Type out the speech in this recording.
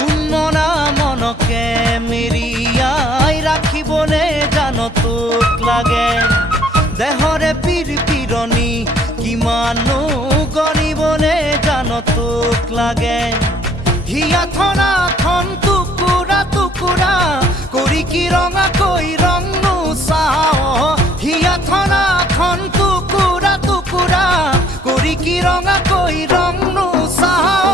উন্মনা মনকে মেৰিয়াই ৰাখিবলে জান তোক লাগে দেহৰে পিৰণি কিমানো গৰিবলে জান তোক লাগে হিয়াথনা থন টুকুৰা টুকুৰা কৰি কি ৰঙাকৈ ৰংনো চাওঁ হিয়াথনা থন টুকুৰা টুকুৰা কৰি কি ৰঙাকৈ ৰংনো চাওঁ